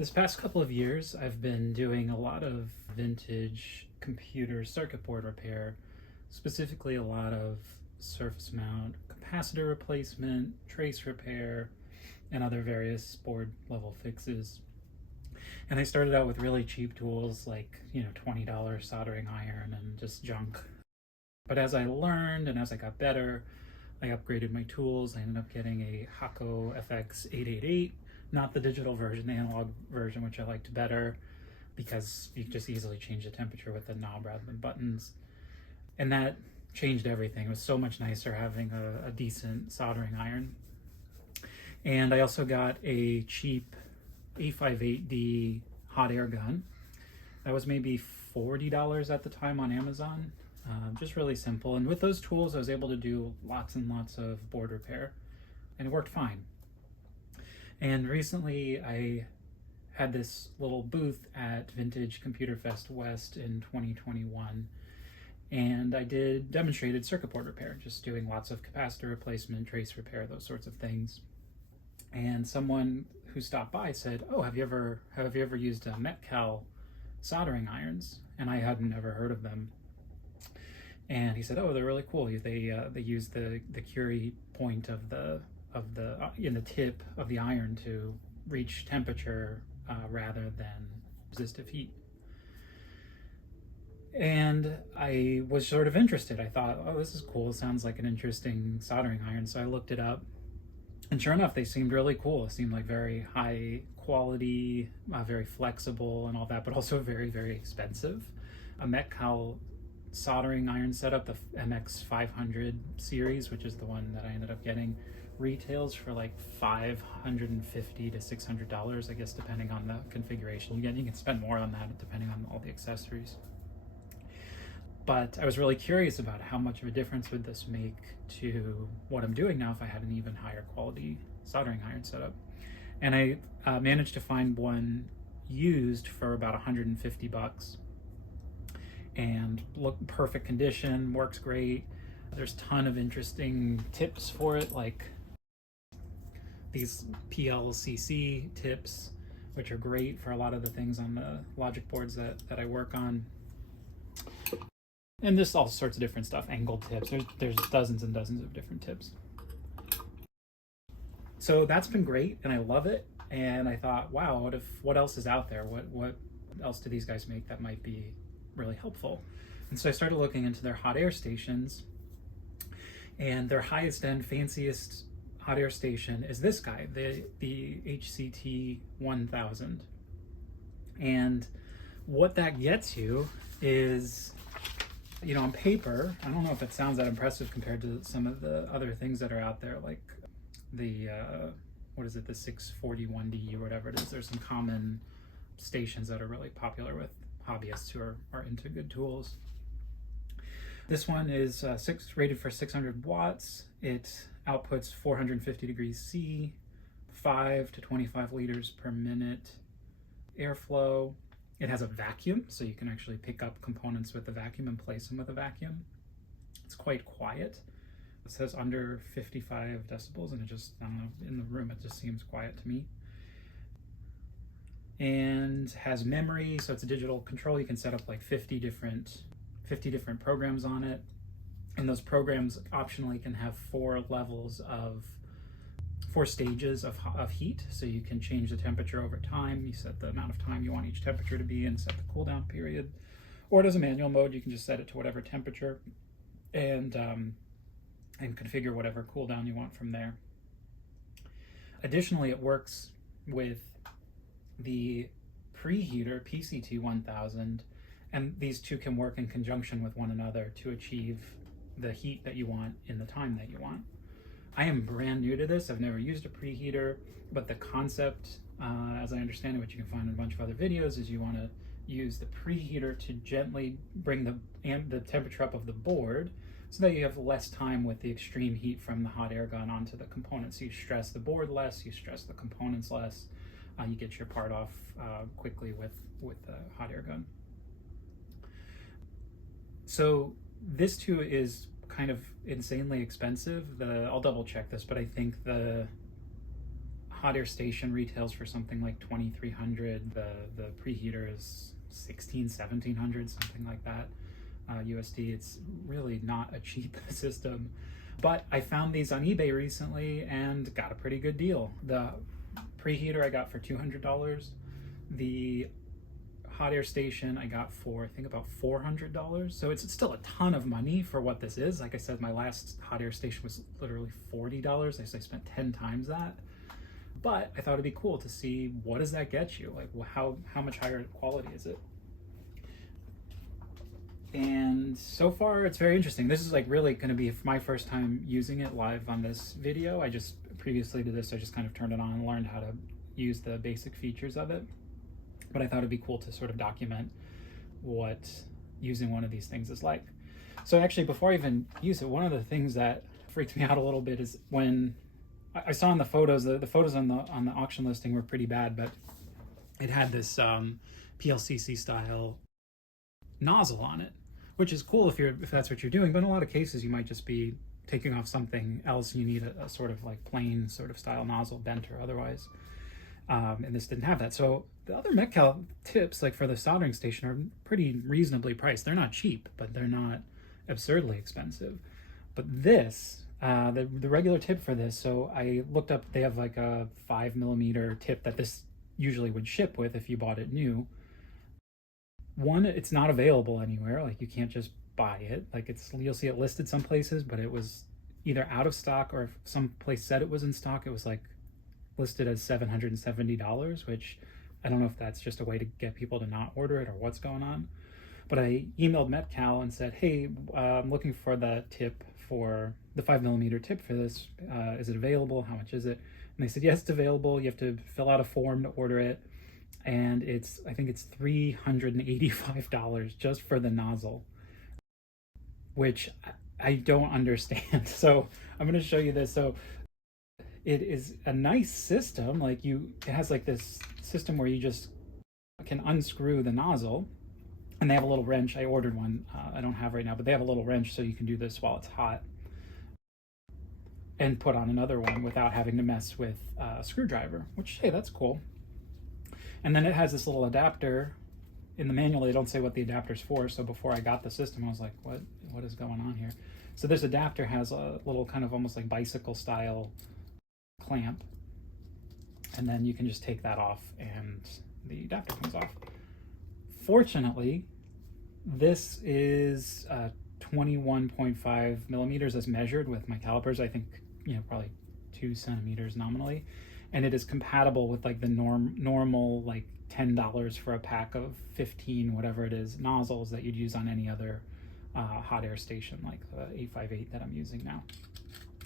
This past couple of years, I've been doing a lot of vintage computer circuit board repair, specifically a lot of surface mount capacitor replacement, trace repair, and other various board level fixes. And I started out with really cheap tools like, $20 soldering iron and just junk. But as I learned and as I got better, I upgraded my tools. I ended up getting a Hakko FX888, not the digital version, the analog version, which I liked better because you could just easily change the temperature with the knob rather than buttons. And that changed everything. It was so much nicer having a decent soldering iron. And I also got a cheap A58D hot air gun. That was maybe $40 at the time on Amazon. Just really simple. And with those tools, I was able to do lots and lots of board repair, and it worked fine. And recently, I had this little booth at Vintage Computer Fest West in 2021, and I did demonstrated circuit board repair, just doing lots of capacitor replacement, trace repair, those sorts of things. And someone who stopped by said, "Oh, have you ever used Metcal soldering irons?" And I had never heard of them. And he said, "Oh, they're really cool. They use the Curie point of the in the tip of the iron to reach temperature rather than resistive heat." And I was sort of interested. I thought, "Oh, this is cool. Sounds like an interesting soldering iron." So I looked it up, and sure enough, they seemed really cool. It seemed like very high quality, very flexible, and all that, but also very, very expensive. A Metcal soldering iron setup, the MX500 series, which is the one that I ended up getting, retails for like $550 to $600, I guess, depending on the configuration you get. You can spend more on that depending on all the accessories. But I was really curious about how much of a difference would this make to what I'm doing now if I had an even higher quality soldering iron setup. And I managed to find one used for about $150, and look perfect condition, works great. There's a ton of interesting tips for it, like these PLCC tips, which are great for a lot of the things on the logic boards that I work on. And there's all sorts of different stuff, angle tips. There's dozens and dozens of different tips. So that's been great, and I love it. And I thought, wow, what else is out there? What else do these guys make that might be really helpful? And so I started looking into their hot air stations, and their highest end, fanciest hot air station is this guy, the HCT-1000. And what that gets you is, on paper, I don't know if it sounds that impressive compared to some of the other things that are out there, like the the 641D or whatever it is. There's some common stations that are really popular with hobbyists who are into good tools. This one is rated for 600 watts. It outputs 450 degrees C, 5 to 25 liters per minute airflow. It has a vacuum, so you can actually pick up components with the vacuum and place them with a vacuum. It's quite quiet. It says under 55 decibels, and it just, I don't know, in the room it just seems quiet to me. And has memory, so it's a digital control. You can set up like 50 different programs on it. And those programs optionally can have four stages of heat, so you can change the temperature over time. You set the amount of time you want each temperature to be and set the cool down period. Or it has a manual mode. You can just set it to whatever temperature and configure whatever cool down you want from there. Additionally, it works with the preheater PCT-1000, and these two can work in conjunction with one another to achieve the heat that you want in the time that you want. I am brand new to this. I've never used a preheater, but the concept, as I understand it, which you can find in a bunch of other videos, is you want to use the preheater to gently bring the temperature up of the board so that you have less time with the extreme heat from the hot air gun onto the components. You stress the board less, you stress the components less, you get your part off quickly with the hot air gun. So this too is kind of insanely expensive. I'll double check this, but I think the hot air station retails for something like $2,300. The preheater is $1,600, $1,700, something like that, USD. It's really not a cheap system. But I found these on eBay recently and got a pretty good deal. The preheater I got for $200. The hot air station I got for, I think, about $400. So it's still a ton of money for what this is. Like I said, my last hot air station was literally $40. I spent 10 times that. But I thought it'd be cool to see, what does that get you? Like, how much higher quality is it? And so far it's very interesting. This is like really going to be my first time using it live on this video. Previously to this, I just kind of turned it on and learned how to use the basic features of it. But I thought it'd be cool to sort of document what using one of these things is like. So actually, before I even use it, one of the things that freaks me out a little bit is when I saw in the photos, the photos on the auction listing were pretty bad, but it had this PLCC style nozzle on it, which is cool if that's what you're doing. But in a lot of cases, you might just be taking off something else. You need a sort of like plain sort of style nozzle, bent or otherwise. And this didn't have that. So the other Metcal tips, like for the soldering station, are pretty reasonably priced. They're not cheap, but they're not absurdly expensive. But this, the regular tip for this, so I looked up, they have like a 5mm tip that this usually would ship with if you bought it new. One, it's not available anywhere. Like, you can't just buy it. Like, you'll see it listed some places, but it was either out of stock, or if some place said it was in stock, it was like listed as $770, which I don't know if that's just a way to get people to not order it or what's going on. But I emailed Metcal and said, hey, I'm looking for the tip for the 5mm tip for this. Is it available? How much is it? And they said, yes, it's available. You have to fill out a form to order it. And I think it's $385 just for the nozzle, which I don't understand. So I'm going to show you this. So it is a nice system. Like, it has like this system where you just can unscrew the nozzle, and they have a little wrench. I ordered one. I don't have right now, but they have a little wrench so you can do this while it's hot and put on another one without having to mess with a screwdriver, which, hey, that's cool. And then it has this little adapter. In the manual, they don't say what the adapter's for. So before I got the system, I was like, what is going on here? So this adapter has a little kind of almost like bicycle style clamp. And then you can just take that off and the adapter comes off. Fortunately, this is 21.5mm as measured with my calipers. I think, probably 2 centimeters nominally. And it is compatible with like the normal like $10 for a pack of 15, whatever it is, nozzles that you'd use on any other hot air station, like the 858 that I'm using now.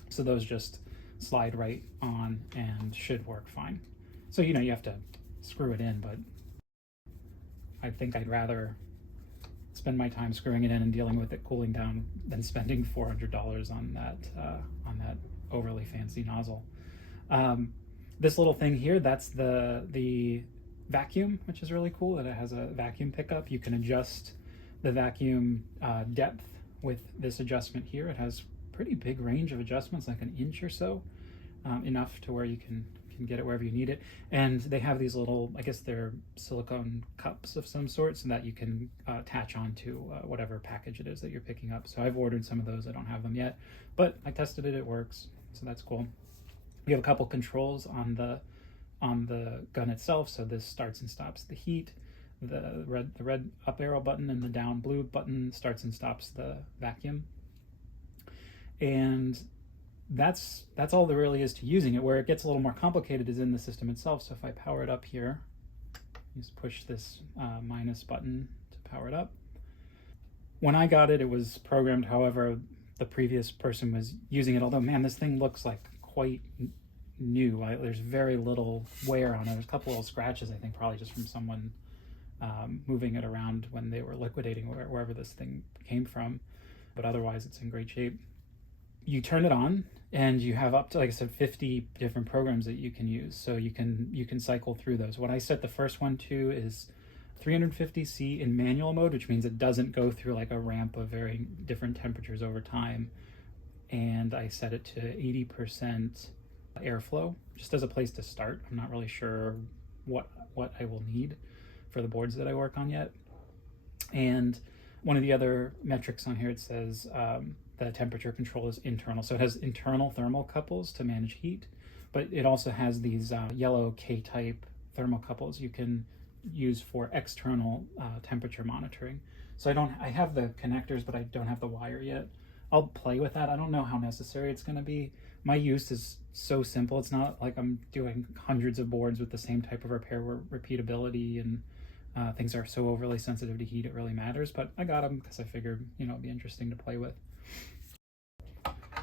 So those just slide right on and should work fine. So, you have to screw it in, but I think I'd rather spend my time screwing it in and dealing with it cooling down than spending $400 on that overly fancy nozzle. This little thing here, that's the vacuum, which is really cool that it has a vacuum pickup. You can adjust the vacuum depth with this adjustment here. It has pretty big range of adjustments, like an inch or so, enough to where you can get it wherever you need it. And they have these little, I guess they're silicone cups of some sort, so that you can attach onto whatever package it is that you're picking up. So I've ordered some of those. I don't have them yet, but I tested it. It works, so that's cool. We have a couple controls on the gun itself. So this starts and stops the heat. The red up arrow button and the down blue button starts and stops the vacuum. And that's all there really is to using it. Where it gets a little more complicated is in the system itself. So if I power it up here, just push this minus button to power it up. When I got it, it was programmed however the previous person was using it. Although, man, this thing looks like quite new. There's very little wear on it. There's a couple little scratches, I think, probably just from someone moving it around when they were liquidating wherever this thing came from. But otherwise, it's in great shape. You turn it on, and you have up to, like I said, 50 different programs that you can use. So you can cycle through those. What I set the first one to is 350C in manual mode, which means it doesn't go through like a ramp of very different temperatures over time. And I set it to 80% airflow, just as a place to start. I'm not really sure what I will need for the boards that I work on yet. And one of the other metrics on here, it says the temperature control is internal. So it has internal thermocouples to manage heat, but it also has these yellow K-type thermocouples you can use for external temperature monitoring. So I have the connectors, but I don't have the wire yet. I'll play with that. I don't know how necessary it's going to be. My use is so simple. It's not like I'm doing hundreds of boards with the same type of repair where repeatability and things are so overly sensitive to heat it really matters, but I got them because I figured, it'd be interesting to play with.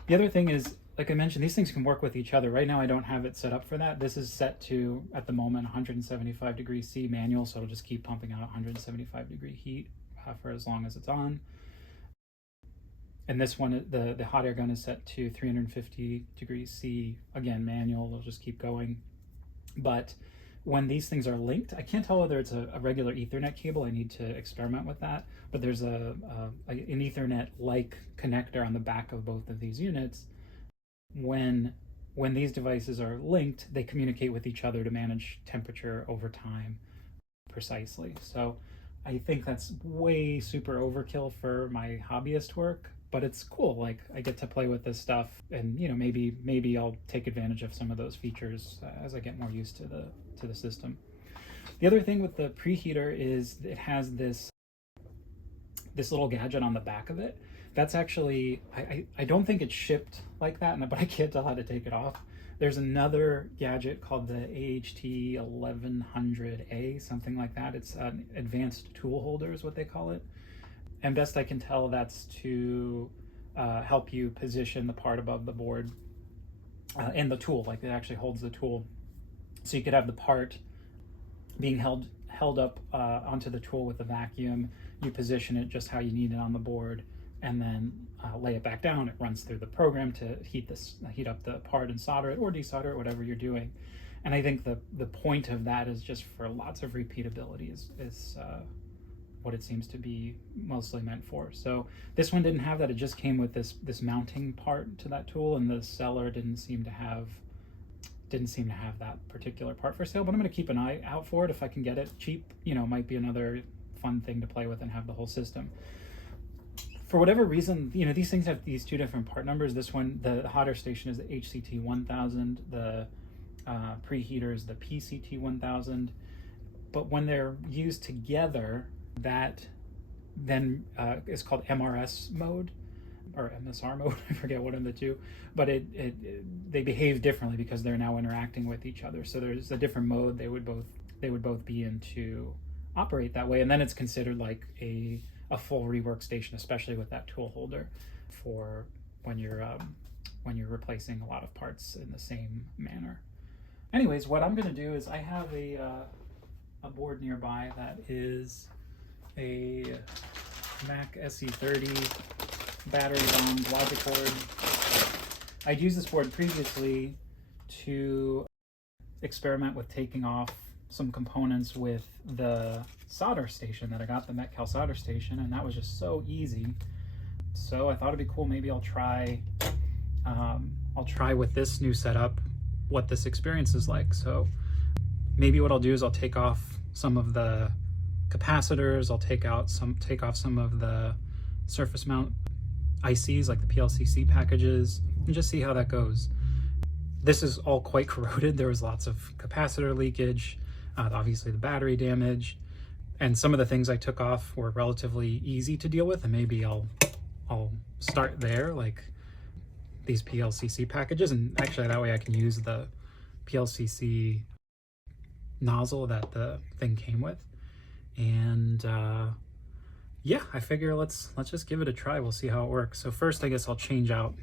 The other thing is, like I mentioned, these things can work with each other. Right now I don't have it set up for that. This is set to, at the moment, 175 degrees C manual, so it'll just keep pumping out 175 degree heat for as long as it's on. And this one, the hot air gun is set to 350 degrees C, again, manual, it'll just keep going. But when these things are linked, I can't tell whether it's a regular Ethernet cable. I need to experiment with that. But there's an Ethernet-like connector on the back of both of these units. When these devices are linked, they communicate with each other to manage temperature over time precisely. So I think that's way super overkill for my hobbyist work, but it's cool. Like, I get to play with this stuff, and maybe I'll take advantage of some of those features as I get more used to the system. The other thing with the preheater is it has this little gadget on the back of it. That's actually, I don't think it's shipped like that, but I can't tell how to take it off. There's another gadget called the HCT-1000A, something like that. It's an advanced tool holder is what they call it. And best I can tell, that's to help you position the part above the board and the tool, like it actually holds the tool. So you could have the part being held up onto the tool with a vacuum. You position it just how you need it on the board, and then lay it back down. It runs through the program to heat up the part and solder it or desolder it, whatever you're doing. And I think the point of that is just for lots of repeatability is what it seems to be mostly meant for. So this one didn't have that. It just came with this mounting part to that tool, and the seller didn't seem to have that particular part for sale. But I'm going to keep an eye out for it. If I can get it cheap, might be another fun thing to play with and have the whole system. For whatever reason, these things have these two different part numbers. This one, the hot air station, is the HCT-1000. The preheater is the PCT-1000. But when they're used together, that then is called MRS mode or MSR mode. I forget one of the two, but they behave differently because they're now interacting with each other. So there's a different mode they would both be in to operate that way, and then it's considered like a full rework station, especially with that tool holder for when you're replacing a lot of parts in the same manner. Anyways, what I'm going to do is I have a board nearby that is a Mac SE30 battery bound logic board. I'd used this board previously to experiment with taking off some components with the solder station that I got, the Metcal solder station, and that was just so easy. So I thought it'd be cool. Maybe I'll try with this new setup what this experience is like. So maybe what I'll do is I'll take off some of the capacitors, I'll take off some of the surface mount ICs like the PLCC packages, and just see how that goes. This is all quite corroded. There was lots of capacitor leakage, obviously the battery damage, and some of the things I took off were relatively easy to deal with, and maybe I'll start there, like these PLCC packages, and actually that way I can use the PLCC nozzle that the thing came with. And yeah, I figure let's just give it a try. We'll see how it works. So first, I guess I'll change out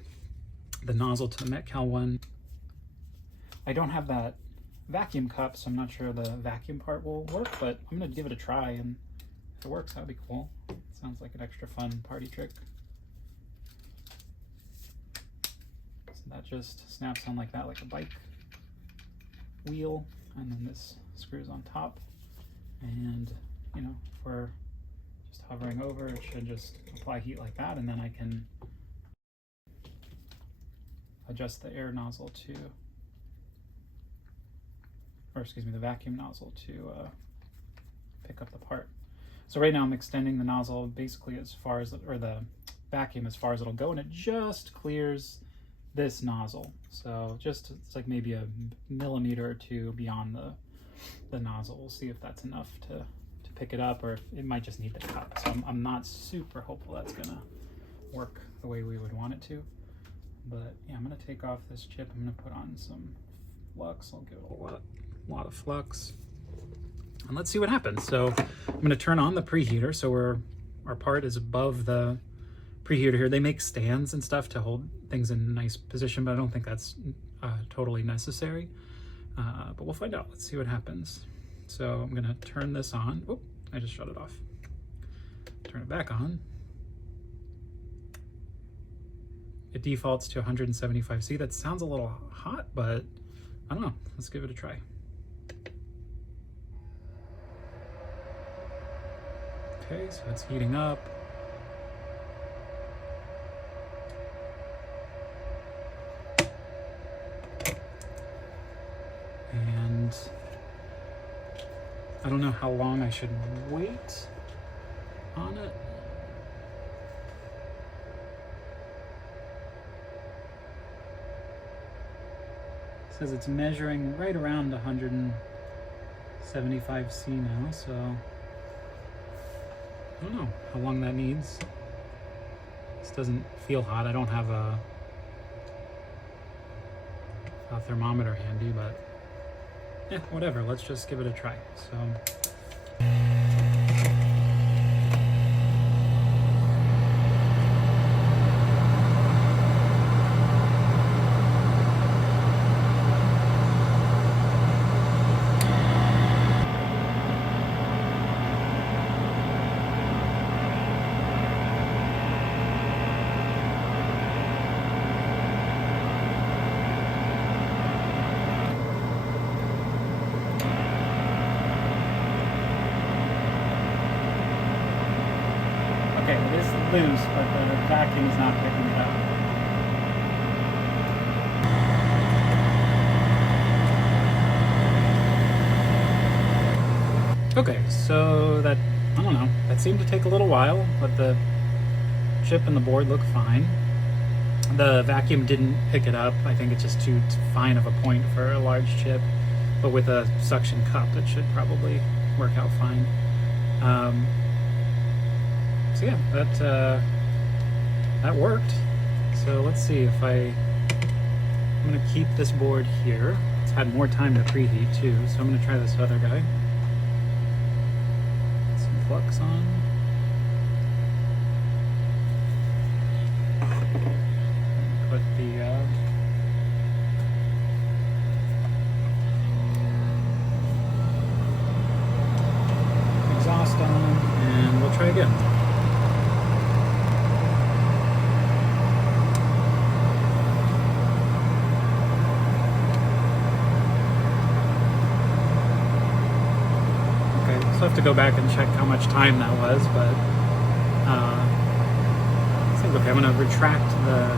the nozzle to the Metcal one. I don't have that vacuum cup, so I'm not sure the vacuum part will work, but I'm gonna give it a try, and if it works, that'd be cool. Sounds like an extra fun party trick. So that just snaps on like that, like a bike wheel, and then this screws on top, and if we're just hovering over, it should just apply heat like that, and then I can adjust the air nozzle to or excuse me, the vacuum nozzle to pick up the part. So right now I'm extending the nozzle basically as far as, or the vacuum as far as it'll go, and it just clears this nozzle. So just, it's like maybe a millimeter or two beyond the nozzle. We'll see if that's enough to pick it up, or if it might just need the cut. So I'm not super hopeful that's gonna work the way we would want it to. But yeah, I'm gonna take off this chip. I'm gonna put on some flux. I'll give it a lot of flux. And let's see what happens. So I'm gonna turn on the preheater. So our part is above the preheater here. They make stands and stuff to hold things in a nice position, but I don't think that's totally necessary. But we'll find out. Let's see what happens. So I'm gonna turn this on. Oop, I just shut it off. Turn it back on. It defaults to 175C. That sounds a little hot, but I don't know. Let's give it a try. Okay, so it's heating up. And I don't know how long I should wait on it. It says it's measuring right around 175C now, so I don't know how long that needs. This doesn't feel hot. I don't have a thermometer handy, but yeah, whatever. Let's just give it a try. So. Okay, it is loose, but the vacuum is not picking it up. Okay, so that, I don't know, that seemed to take a little while, but the chip and the board look fine. The vacuum didn't pick it up. I think it's just too fine of a point for a large chip, but with a suction cup, it should probably work out fine. So yeah, that worked. So let's see if I'm gonna keep this board here. It's had more time to preheat too, so I'm gonna try this other guy. Some flux on. Put the exhaust on, and we'll try again. So I have to go back and check how much time that was, but I think, okay, I'm going to retract the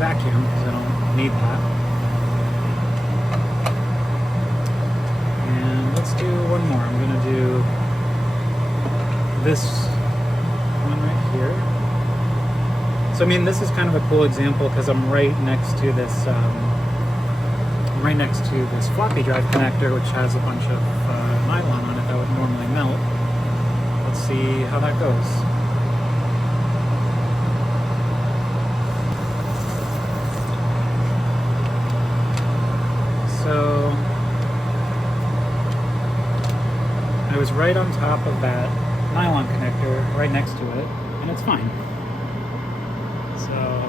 vacuum because I don't need that. And let's do one more. I'm going to do this one right here. So I mean, this is kind of a cool example because I'm right next to this floppy drive connector, which has a bunch of nylon on it that would normally melt. Let's see how that goes. So I was right on top of that nylon connector, right next to it, and it's fine. So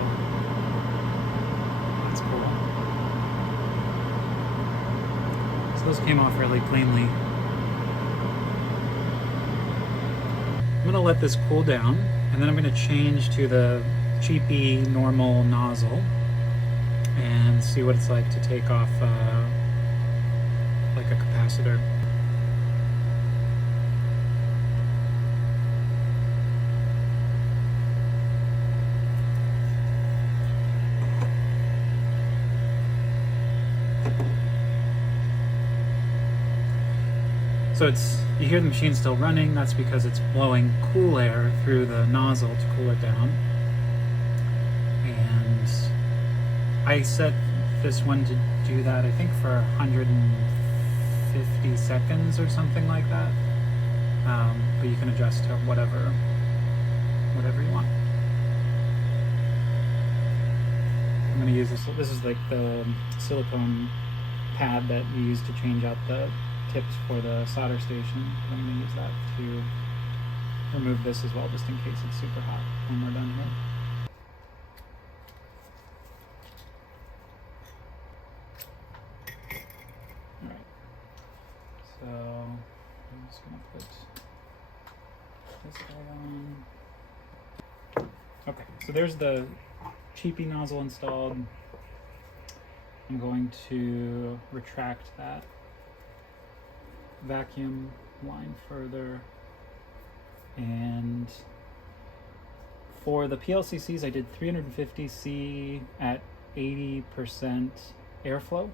that's cool. So those came off fairly cleanly. I'm going to let this cool down, and then I'm going to change to the cheapy normal nozzle and see what it's like to take off like a capacitor. So you hear the machine still running. That's because it's blowing cool air through the nozzle to cool it down. And I set this one to do that, I think, for 150 seconds or something like that. But you can adjust to whatever you want. I'm going to use this. This is like the silicone pad that you use to change out the tips for the solder station. I'm going to use that to remove this as well, just in case it's super hot when we're done here. Alright, so I'm just going to put this guy on. Okay, so there's the cheapy nozzle installed. I'm going to retract that vacuum line further, and for the PLCCs I did 350C at 80% airflow.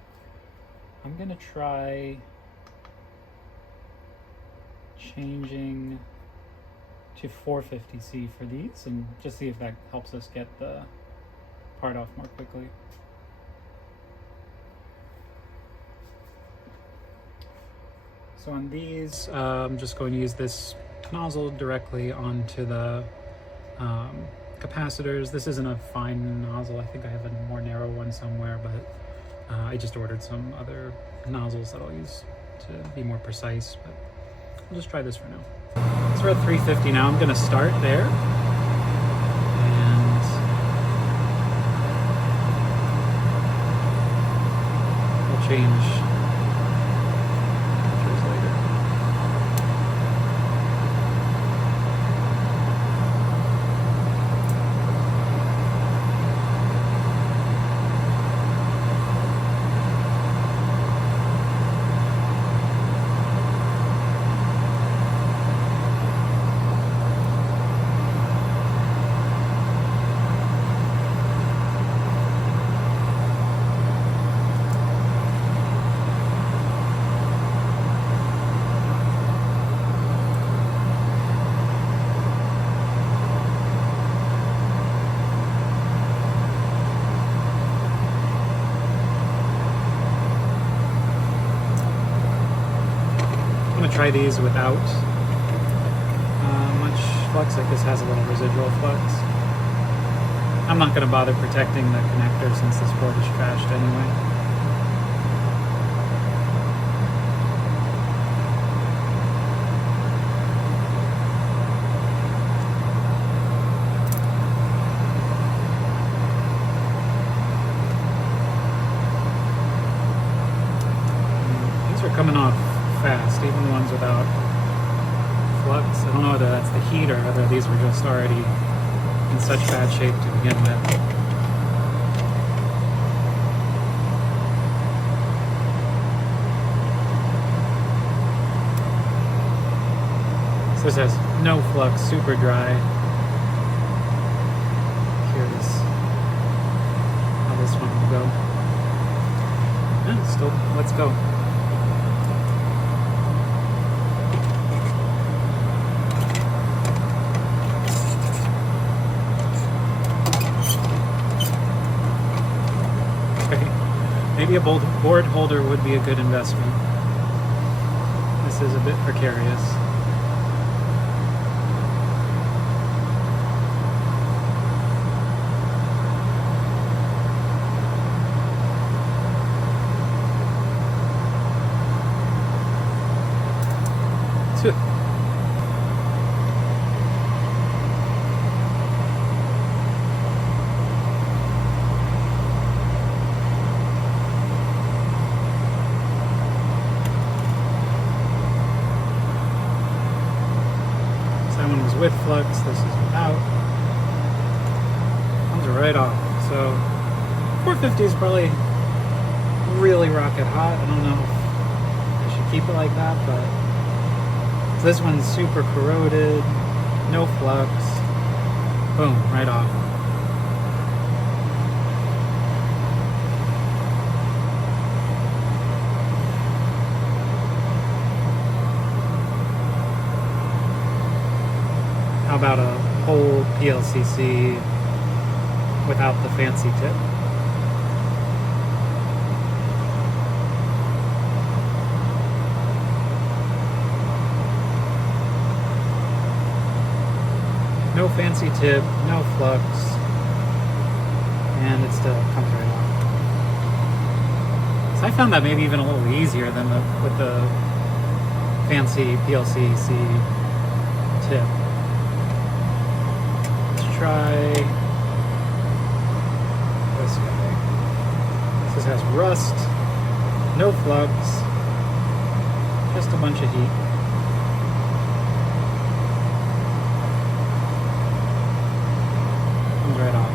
I'm gonna try changing to 450C for these and just see if that helps us get the part off more quickly. So on these, I'm just going to use this nozzle directly onto the capacitors. This isn't a fine nozzle. I think I have a more narrow one somewhere, but I just ordered some other nozzles that I'll use to be more precise, but I'll just try this for now. So we're at 350 now. I'm going to start there. And we'll change pictures later. Try these without much flux. Like this has a little residual flux. I'm not going to bother protecting the connector since this board is trashed anyway. These are coming off fast, even the ones without flux. I don't know whether that's the heat or whether these were just already in such bad shape to begin with. So this has no flux, super dry. Here's how this one will go. Yeah, still, let's go. Maybe a board holder would be a good investment. This is a bit precarious. With flux, this is without. Comes right off. So 450 is probably really rocket hot. I don't know if I should keep it like that, but this one's super corroded, no flux. Boom, right off. How about a whole PLCC without the fancy tip? No fancy tip, no flux, and it still comes right off. So I found that maybe even a little easier than with the fancy PLCC tip. Let's try this guy. This has rust, no flux, just a bunch of heat. Comes right off.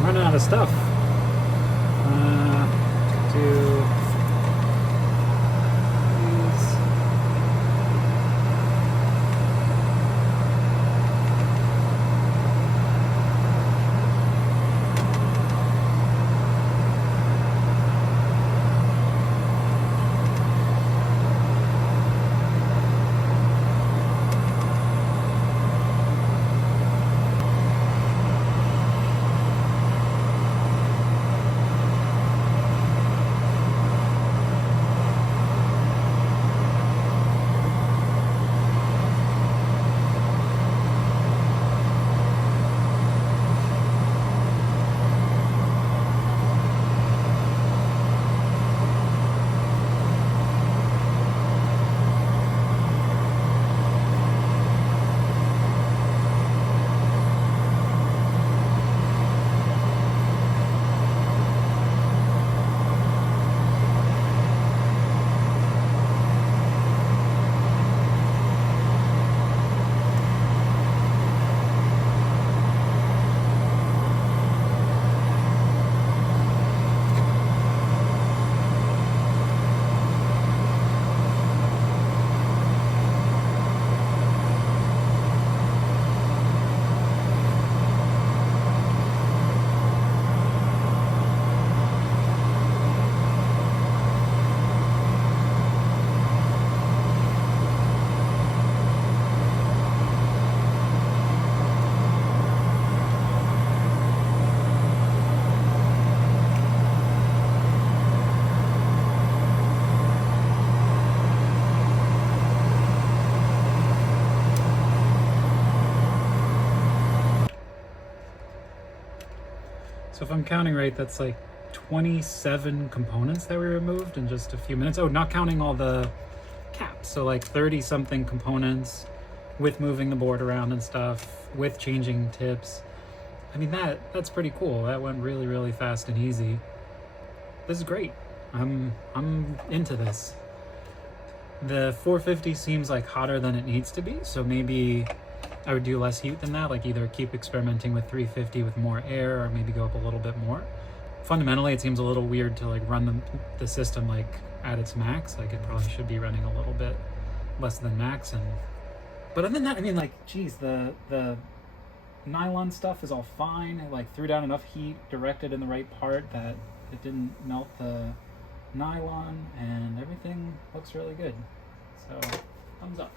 Running out of stuff. Do these. So if I'm counting right, that's like 27 components that we removed in just a few minutes. Oh, not counting all the caps. So like 30 something components with moving the board around and stuff, with changing tips. I mean, that's pretty cool. That went really, really fast and easy. This is great. I'm into this. The 450 seems like hotter than it needs to be, so maybe I would do less heat than that, like either keep experimenting with 350 with more air or maybe go up a little bit more. Fundamentally, it seems a little weird to like run the system like at its max. Like it probably should be running a little bit less than max. But other than that, I mean, like, geez, the nylon stuff is all fine. I like threw down enough heat directed in the right part that it didn't melt the nylon, and everything looks really good. So thumbs up.